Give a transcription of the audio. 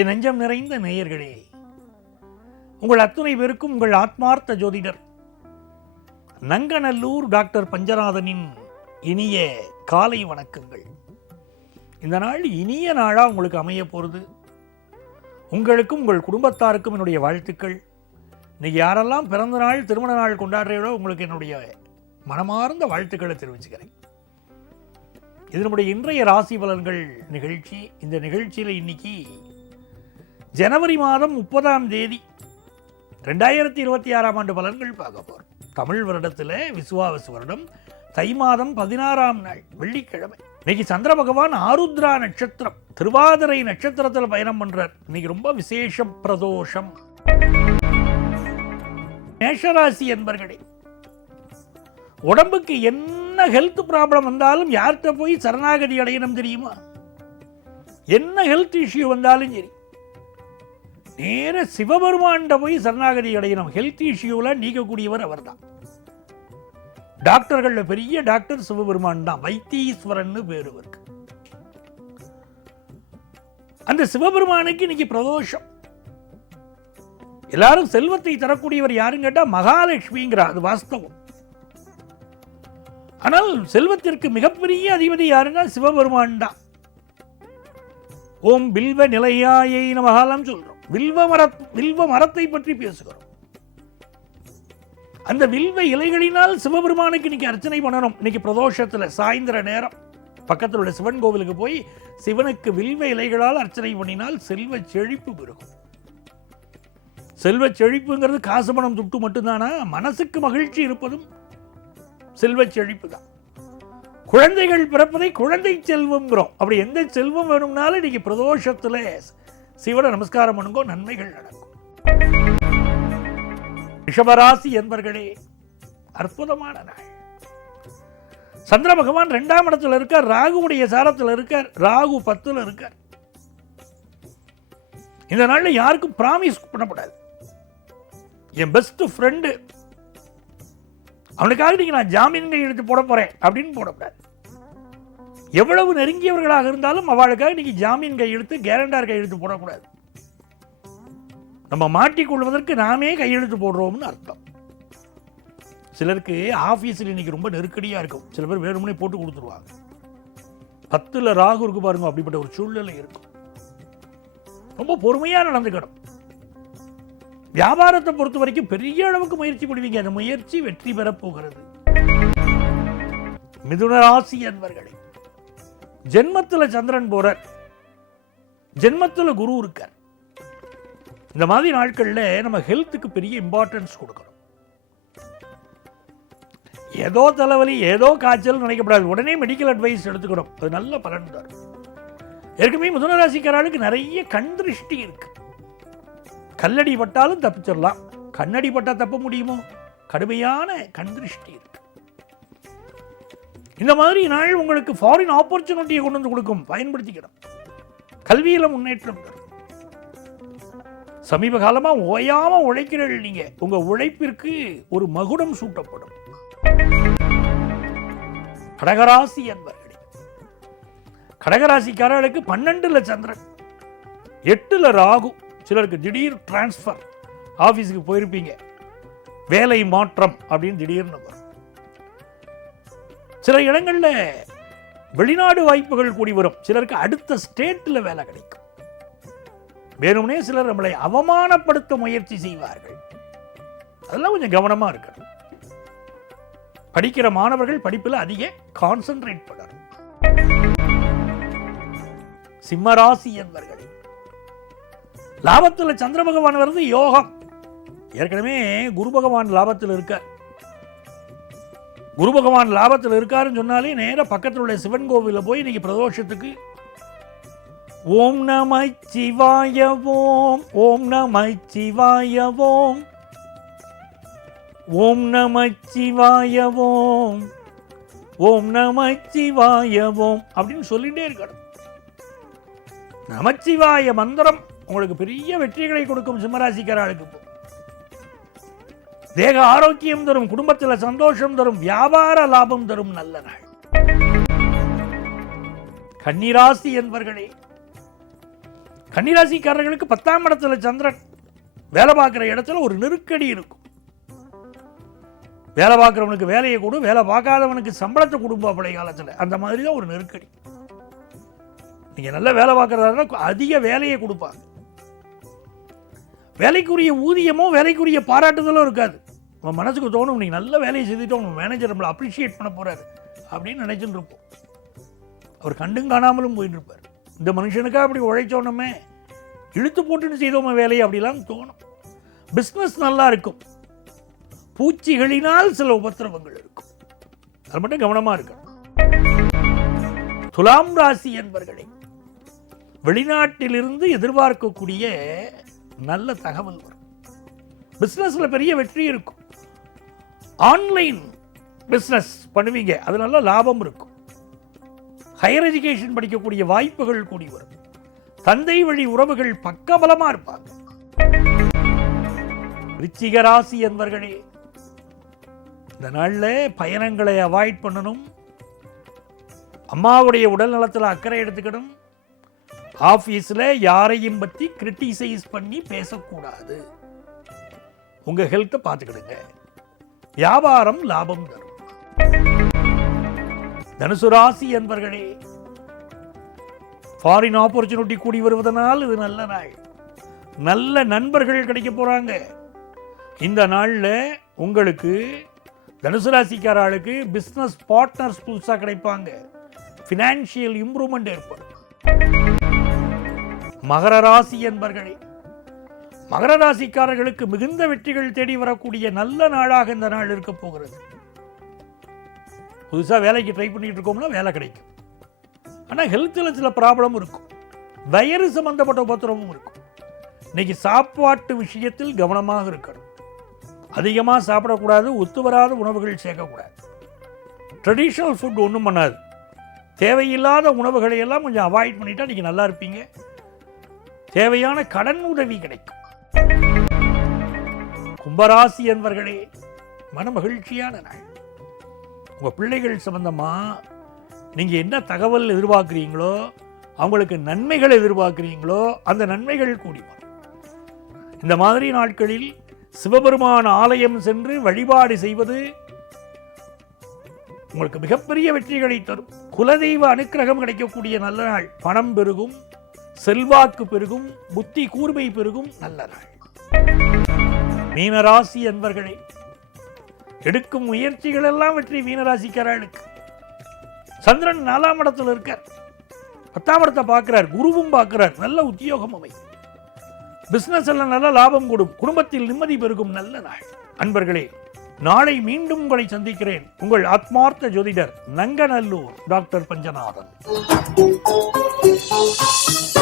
என் நெஞ்சம் நிறைந்த நேயர்களே, உங்கள் அத்துணை பேருக்கும் உங்கள் ஆத்மார்த்த ஜோதிடர் நங்கநல்லூர் டாக்டர் பஞ்சநாதனின் இனிய காலை வணக்கங்கள். இந்த நாள் இனிய நாளாக உங்களுக்கு அமைய போகிறது. உங்களுக்கும் உங்கள் குடும்பத்தாருக்கும் என்னுடைய வாழ்த்துக்கள். இன்னைக்கு யாரெல்லாம் பிறந்த நாள் திருமண நாள் கொண்டாடுறீங்களோ உங்களுக்கு என்னுடைய மனமார்ந்த வாழ்த்துக்களை தெரிவிச்சுக்கிறேன். இது நம்முடைய இன்றைய ராசி பலன்கள் நிகழ்ச்சி. இந்த நிகழ்ச்சியில் இன்னைக்கு ஜனவரி மாதம் 30ஆம் தேதி 2026ஆம் ஆண்டு பலன்கள் பார்க்க போகிறோம். தமிழ் வருடத்தில் விசுவாவசு வருடம் தை மாதம் 16ஆம் நாள் வெள்ளிக்கிழமை. இன்னைக்கு சந்திர பகவான் ஆருத்ரா நட்சத்திரம் திருவாதிரை நட்சத்திரத்தில் பயணம் பண்றார். இன்னைக்கு ரொம்ப விசேஷ பிரதோஷம். மேஷராசி என்பர்களே, உடம்புக்கு என்ன ஹெல்த் ப்ராப்ளம் வந்தாலும் யார்கிட்ட போய் சரணாகதி அடையணும் தெரியுமா? என்ன ஹெல்த் இஷ்யூ வந்தாலும் சரி, நேர சிவபெருமான்கிட்ட போய் சரணாகதி அடையணும். ஹெல்த் இஷ்யூவில் நீக்கக்கூடியவர் அவர் தான். டாக்டர்கள் பெரிய டாக்டர் சிவபெருமான் தான். வைத்தீஸ்வரன் பேரு இருக்கு. அந்த சிவபெருமானுக்கு இன்னைக்கு பிரதோஷம். எல்லாரும் செல்வத்தை தரக்கூடியவர் யாருன்னு கேட்டா மகாலட்சுமிங்கிறார். அது வாஸ்தவம். ஆனால் செல்வத்திற்கு மிகப்பெரிய அதிபதி யாருன்னா சிவபெருமான் தான். ஓம் வில்வ நிலையாயை நமகாலம் சொல்றோம். வில்வ மரத்தை பற்றி பேசுகிறோம். அந்த வில்வ இலைகளினால் சிவபெருமானுக்கு இன்னைக்கு அர்ச்சனை பண்ணணும். இன்னைக்கு பிரதோஷத்துல சாயந்தர நேரம் பக்கத்தில் உள்ள சிவன் கோவிலுக்கு போய் சிவனுக்கு வில்வ இலைகளால் அர்ச்சனை பண்ணினால் செல்வ செழிப்பு பெருகும். செல்வ செழிப்புங்கிறது காசு பணம் துட்டு மட்டும்தானா? மனசுக்கு மகிழ்ச்சி இருப்பதும் செல்வ செழிப்பு தான். குழந்தைகள் பிறப்பதை குழந்தை செல்வம்ங்கிறோம். அப்படி எந்த செல்வம் வேணும்னாலும் இன்னைக்கு பிரதோஷத்துல சிவனை நமஸ்காரம் பண்ணுங்கோ, நன்மைகள் நடக்கும். ரிஷபராசி என்பர்களே, அற்புதமான நாள். சந்திர பகவான் 2ஆம் இடத்துல இருக்கார். ராகுவுடைய சாரத்தில் இருக்கார். ராகு 10ல் இருக்கார். இந்த நாள்ல யாருக்கும் பிராமிஸ் பண்ணக்கூடாது. என் பெஸ்ட் ஃப்ரெண்டு அவனுக்காக நீங்க நான் ஜாமீன் கையெழுத்து போட போறேன் அப்படின்னு போடக்கூடாது. எவ்வளவு நெருங்கியவர்களாக இருந்தாலும் அவளுக்காக நீங்க ஜாமீன் கையெழுத்து கேரண்டார் கையெழுத்து போடக்கூடாது. நம்ம மாட்டிக்கொள்வதற்கு நாமே கையெழுத்து போடுறோம்னு அர்த்தம். சிலருக்கு ஆபீஸில் இன்னைக்கு ரொம்ப நெருக்கடியா இருக்கும். சில பேர் வேணும்னே போட்டு கொடுத்துருவாங்க. 10ல் ராகு இருக்கு பாருங்க. அப்படிப்பட்ட ஒரு சூழ்நிலை இருக்கும். ரொம்ப பொறுமையா நடந்துக்கணும். வியாபாரத்தை பொறுத்த வரைக்கும் பெரிய அளவுக்கு முயற்சி பண்ணுவீங்க. அந்த முயற்சி வெற்றி பெறப் போகிறது. மிதுன ராசி என்பர்களே, ஜென்மத்தில் சந்திரன் போறார். ஜென்மத்தில் குரு இருக்கார். இந்த மாதிரி நாட்கள்ல நம்ம ஹெல்த்துக்கு பெரிய இம்பார்ட்டன்ஸ் கொடுக்கணும். ஏதோ தலைவலி ஏதோ காய்ச்சல் நினைக்கப்படாது. உடனே மெடிக்கல் அட்வைஸ் எடுத்துக்கணும். அது நல்ல பலன் தரும். ஏற்கனவே மிதுன ராசிக்காரர்களுக்கு நிறைய கண் திருஷ்டி இருக்கு. கல்லடி பட்டாலும் தப்பிச்சிடலாம். கண்ணடி பட்டா தப்ப முடியுமோ? கடுமையான கண் திருஷ்டி இருக்கு. இந்த மாதிரி நாள் உங்களுக்கு ஃபாரின் ஆப்பர்ச்சுனிட்டியை கொண்டு வந்து கொடுக்கும். பயன்படுத்திக்கணும். கல்வியில முன்னேற்றம் தரும். சமீப காலமா ஓயாம உழைக்கிறீர்கள். நீங்க உங்க உழைப்பிற்கு ஒரு மகுடம் சூட்டப்படும். கடகராசி என்பர்களே, கடகராசிக்காரர்களுக்கு 12ல் சந்திரன் 8ல் ராகு. சிலருக்கு திடீர் டிரான்ஸ்பர், ஆபீஸுக்கு போயிருப்பீங்க, வேலை மாற்றம் அப்படின்னு திடீர்னு வரும். சில இடங்கள்ல வெளிநாடு வாய்ப்புகள் கூடி வரும். சிலருக்கு அடுத்த ஸ்டேட்ல வேலை கிடைக்கும். வேணும்னே சிலர் நம்மளை அவமானப்படுத்த முயற்சி செய்வார்கள். அதெல்லாம் கொஞ்சம் கவனமா இருக்கணும். படிக்கிற மாணவர்கள் படிப்பில் அதிக கான்சென்ட்ரேட் பண்ணணும். சிம்மராசி என்பர்களே, லாபத்தில் சந்திர பகவான் வருது யோகம். ஏற்கனவே குரு பகவான் லாபத்தில் இருக்கார். குரு பகவான் லாபத்தில் இருக்காருன்னு சொன்னாலே நேர பக்கத்தில் உள்ள சிவன் கோவில போய் இன்னைக்கு பிரதோஷத்துக்கு ஓம் நம சிவாய ஓம், ஓம் நம சிவாய ஓம், ஓம் நம சிவாய ஓம், ஓம் நம சிவாய ஓம் அப்படின்னு சொல்லிட்டே இருக்கணும். நமச்சிவாய மந்திரம் உங்களுக்கு பெரிய வெற்றிகளை கொடுக்கும். சிம்மராசிக்காரர்களுக்கு தேக ஆரோக்கியம் தரும், குடும்பத்தில் சந்தோஷம் தரும், வியாபார லாபம் தரும் நல்ல நாள். கன்னிராசி என்பர்களே, கன்னிராசிக்காரர்களுக்கு 10ஆம் இடத்துல சந்திரன் வேலை பார்க்குற இடத்துல ஒரு நெருக்கடி இருக்கும். வேலை பார்க்குறவனுக்கு வேலையை கொடு, வேலை பார்க்காதவனுக்கு சம்பளத்தை கொடுப்பா பழைய காலத்தில். அந்த மாதிரி தான் ஒரு நெருக்கடி. நீங்கள் நல்லா வேலை பார்க்குறதா அதிக வேலையை கொடுப்பாங்க. வேலைக்குரிய ஊதியமோ வேலைக்குரிய பாராட்டுதலோ இருக்காது. உன் மனசுக்கு தோணும், நீங்கள் நல்ல வேலையை செய்துட்டு உங்கள் மேனேஜர் நம்மளை அப்ரிஷியேட் பண்ண போகிறாரு அப்படின்னு நினைச்சுட்டு இருப்போம். அவர் கண்டும் காணாமலும் போயிட்டு இருப்பார். இந்த மனுஷனுக்கா அப்படி உழைச்சோன்னமே, இழுத்து போட்டுன்னு செய்தோமே வேலையை அப்படிலாம் தோணும். பிஸ்னஸ் நல்லா இருக்கும், பூச்சிகளினால் சில உபத்திரவங்கள் இருக்கும். அது மட்டும் கவனமாக இருக்கணும். துலாம் ராசி என்பவர்களே, வெளிநாட்டிலிருந்து எதிர்பார்க்கக்கூடிய நல்ல தகவல் வரும். பிஸ்னஸில் பெரிய வெற்றி இருக்கும். ஆன்லைன் பிஸ்னஸ் பண்ணுவீங்க, அது நல்ல லாபம் இருக்கும். ஹையர் எஜுகேஷன் படிக்கக்கூடிய வாய்ப்புகள் கூடி வரும். தந்தை வழி உறவுகள் பக்கபலமாக இருப்பாங்க. விருச்சிக ராசி என்பவர்களே, இந்த நாளில் பயணங்களை அவாய்ட் பண்ணணும். அம்மாவுடைய உடல் நலத்தில் அக்கறை எடுத்துக்கணும். ஆஃபீஸில் யாரையும் பற்றி கிரிட்டிசைஸ் பண்ணி பேசக்கூடாது. உங்கள் ஹெல்த்தை பார்த்துக்கிடுங்க. வியாபாரம் லாபம் தரும். தனுசு ராசி என்பவர்களே, ஃபாரின் ஆப்பர்ச்சுனிட்டி கூடி வருவதனால் இது நல்ல நாள். நல்ல நண்பர்கள் கிடைக்க போகிறாங்க. இந்த நாளில் உங்களுக்கு தனுசு ராசிக்காரர்களுக்கு பிஸ்னஸ் பார்ட்னர்ஸ் புதுசாக கிடைப்பாங்க. ஃபினான்ஷியல் இம்ப்ரூவ்மெண்ட் ஏற்படும். மகர ராசி என்பவர்களே, மகர ராசிக்காரர்களுக்கு மிகுந்த வெற்றிகள் தேடி வரக்கூடிய நல்ல நாளாக இந்த நாள் இருக்க போகிறது. புதுசாக வேலைக்கு ட்ரை பண்ணிட்டு இருக்கோம்னா வேலை கிடைக்கும். ஆனால் ஹெல்த்தில் சில ப்ராப்ளம் இருக்கும். வயிறு சம்பந்தப்பட்ட உபத்திரமும் இருக்கும். இன்னைக்கு சாப்பாட்டு விஷயத்தில் கவனமாக இருக்கணும். அதிகமாக சாப்பிடக்கூடாது. ஒத்து வராத உணவுகள் சேர்க்கக்கூடாது. ட்ரெடிஷ்னல் ஃபுட் ஒன்றும் பண்ணாது. தேவையில்லாத உணவுகளை எல்லாம் கொஞ்சம் அவாய்ட் பண்ணிட்டா நீங்கள் நல்லா இருப்பீங்க. தேவையான கடன் உதவி கிடைக்கும். கும்பராசி என்பவர்களே, மன மகிழ்ச்சியான நாள். உங்கள் பிள்ளைகள் சம்பந்தமாக நீங்கள் என்ன தகவல் எதிர்பார்க்குறீங்களோ, அவங்களுக்கு நன்மைகள் எதிர்பார்க்குறீங்களோ, அந்த நன்மைகள் கூடி வரும். இந்த மாதிரி நாட்களில் சிவபெருமான் ஆலயம் சென்று வழிபாடு செய்வது உங்களுக்கு மிகப்பெரிய வெற்றிகளை தரும். குலதெய்வ அனுக்கிரகம் கிடைக்கக்கூடிய நல்ல நாள். பணம் பெருகும், செல்வாக்கு பெருகும், புத்தி கூர்மை பெருகும் நல்ல நாள். மீனராசி என்பவர்களே, எடுக்கும் முயற்சிகள் எல்லாம் வெற்றி. மீனராசிக்காரர்களுக்கு சந்திரன் 4ஆம் இடத்துல இருக்கார். 10ஆம் இடத்தை பார்க்கிறார், குருவும் பார்க்கிறார். நல்ல உத்தியோகம் அமை. பிசினஸ் எல்லாம் நல்ல லாபம் கொடும். குடும்பத்தில் நிம்மதி பெருகும் நல்ல நாள். அன்பர்களே, நாளை மீண்டும் உங்களை சந்திக்கிறேன். உங்கள் ஆத்மார்த்த ஜோதிடர் நங்கநல்லூர் டாக்டர் பஞ்சநாதன்.